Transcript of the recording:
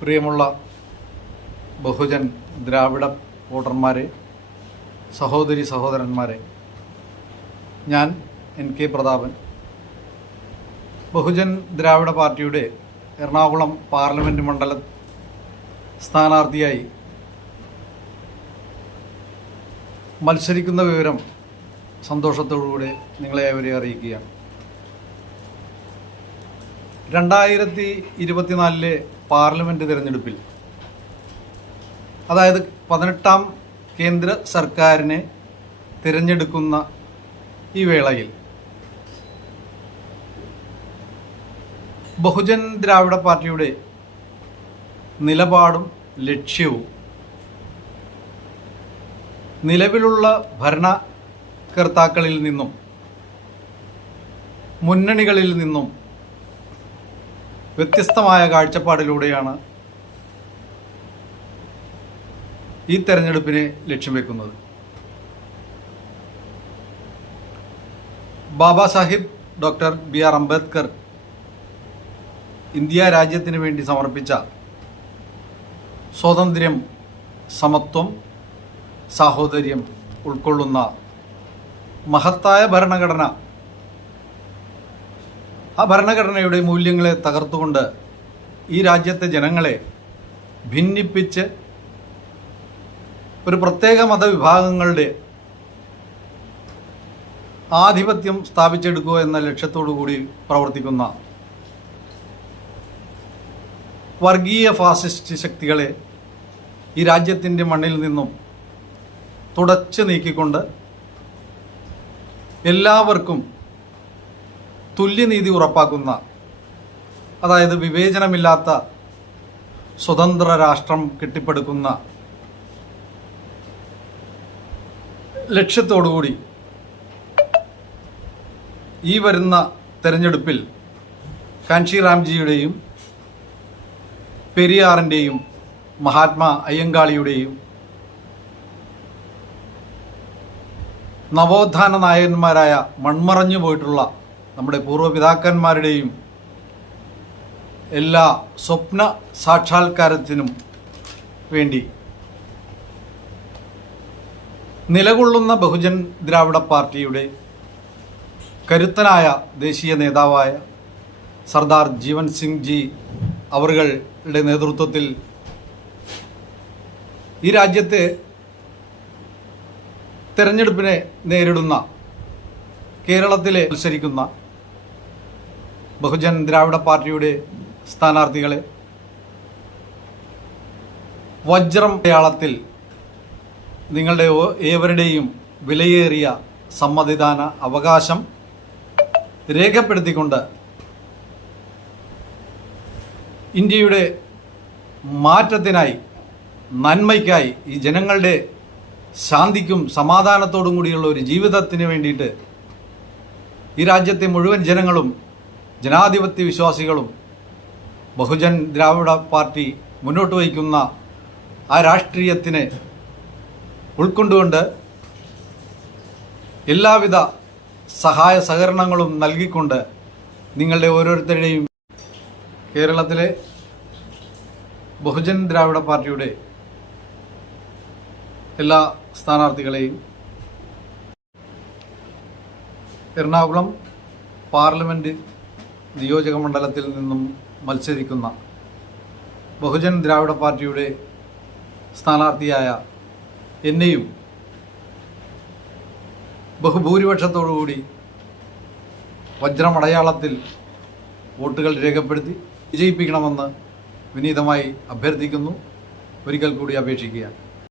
പ്രിയമുള്ള ബഹുജൻ ദ്രാവിഡ വോട്ടർമാരെ, സഹോദരി സഹോദരന്മാരെ, ഞാൻ NK പ്രതാപൻ, ബഹുജൻ ദ്രാവിഡ പാർട്ടിയുടെ എറണാകുളം പാർലമെൻറ്റ് മണ്ഡല സ്ഥാനാർത്ഥിയായി മത്സരിക്കുന്ന വിവരം സന്തോഷത്തോടുകൂടി നിങ്ങളെ അവരെ അറിയിക്കുകയാണ്. 2024 പാർലമെൻറ്റ് തിരഞ്ഞെടുപ്പിൽ, അതായത് 18ാം കേന്ദ്ര സർക്കാരിനെ തിരഞ്ഞെടുക്കുന്ന ഈ വേളയിൽ ബഹുജൻ ദ്രാവിഡ പാർട്ടിയുടെ നിലപാടും ലക്ഷ്യവും നിലവിലുള്ള ഭരണകർത്താക്കളിൽ നിന്നും മുന്നണികളിൽ നിന്നും വ്യത്യസ്തമായ കാഴ്ചപ്പാടിലൂടെയാണ് ഈ തെരഞ്ഞെടുപ്പിനെ ലക്ഷ്യം വെക്കുന്നത്. Baba Sahib doctor BR Ambedkar India രാജ്യത്തിന് വേണ്ടി സമർപ്പിച്ച സ്വാതന്ത്ര്യം, സമത്വം, സാഹോദര്യം ഉൾക്കൊള്ളുന്ന മഹത്തായ ഭരണഘടന, ആ ഭരണഘടനയുടെ മൂല്യങ്ങളെ തകർത്തുകൊണ്ട് ഈ രാജ്യത്തെ ജനങ്ങളെ ഭിന്നിപ്പിച്ച് ഒരു പ്രത്യേക മതവിഭാഗങ്ങളുടെ ആധിപത്യം സ്ഥാപിച്ചെടുക്കുക എന്ന ലക്ഷ്യത്തോടു കൂടി പ്രവർത്തിക്കുന്ന വർഗീയ ഫാസിസ്റ്റ് ശക്തികളെ ഈ രാജ്യത്തിൻ്റെ മണ്ണിൽ നിന്നും തുടച്ചു നീക്കിക്കൊണ്ട് എല്ലാവർക്കും തുല്യനീതി ഉറപ്പാക്കുന്ന, അതായത് വിവേചനമില്ലാത്ത സ്വതന്ത്ര രാഷ്ട്രം കെട്ടിപ്പടുക്കുന്ന ലക്ഷ്യത്തോടുകൂടി ഈ വരുന്ന തെരഞ്ഞെടുപ്പിൽ കാൻഷി റാംജിയുടെയും പെരിയാറിൻ്റെയും മഹാത്മാ അയ്യങ്കാളിയുടെയും നവോത്ഥാന നായകന്മാരായ മൺമറഞ്ഞു പോയിട്ടുള്ള നമ്മുടെ പൂർവ്വപിതാക്കന്മാരുടെയും എല്ലാ സ്വപ്ന സാക്ഷാത്കാരത്തിനും വേണ്ടി നിലകൊള്ളുന്ന ബഹുജൻ ദ്രാവിഡ പാർട്ടിയുടെ കരുത്തനായ ദേശീയ നേതാവായ സർദാർ ജീവൻ സിംഗ് ജി അവരുടെ നേതൃത്വത്തിൽ ഈ രാജ്യത്തെ തെരഞ്ഞെടുപ്പിനെ നേരിടുന്ന, കേരളത്തിലെ മത്സരിക്കുന്ന ബഹുജൻ ദ്രാവിഡ പാർട്ടിയുടെ സ്ഥാനാർത്ഥികളെ വജ്രം മലയാളത്തിൽ നിങ്ങളുടെ ഏവരുടെയും വിലയേറിയ സമ്മതിദാന അവകാശം രേഖപ്പെടുത്തിക്കൊണ്ട് ഇന്ത്യയുടെ മാറ്റത്തിനായി, നന്മയ്ക്കായി, ഈ ജനങ്ങളുടെ ശാന്തിക്കും സമാധാനത്തോടും കൂടിയുള്ള ഒരു ജീവിതത്തിന് വേണ്ടിയിട്ട് ഈ രാജ്യത്തെ മുഴുവൻ ജനങ്ങളും, ജനാധിപത്യ വിശ്വാസികളും ബഹുജൻ ദ്രാവിഡ പാർട്ടി മുന്നോട്ട് വയ്ക്കുന്ന ആ രാഷ്ട്രീയത്തിനെ ഉൾക്കൊണ്ടുകൊണ്ട് എല്ലാവിധ സഹായ സഹകരണങ്ങളും നൽകിക്കൊണ്ട് നിങ്ങളുടെ ഓരോരുത്തരുടെയും കേരളത്തിലെ ബഹുജൻ ദ്രാവിഡ പാർട്ടിയുടെ എല്ലാ സ്ഥാനാർത്ഥികളെയും എറണാകുളം പാർലമെൻറ്റ് നിയോജക മണ്ഡലത്തിൽ നിന്നും മത്സരിക്കുന്ന ബഹുജൻ ദ്രാവിഡ പാർട്ടിയുടെ സ്ഥാനാർത്ഥിയായ എന്നെയും ബഹുഭൂരിപക്ഷത്തോടുകൂടി വജ്രമടയാളത്തിൽ വോട്ടുകൾ രേഖപ്പെടുത്തി വിജയിപ്പിക്കണമെന്ന് വിനീതമായി അഭ്യർത്ഥിക്കുന്നു. ഒരിക്കൽ കൂടി അപേക്ഷിക്കുകയാണ്.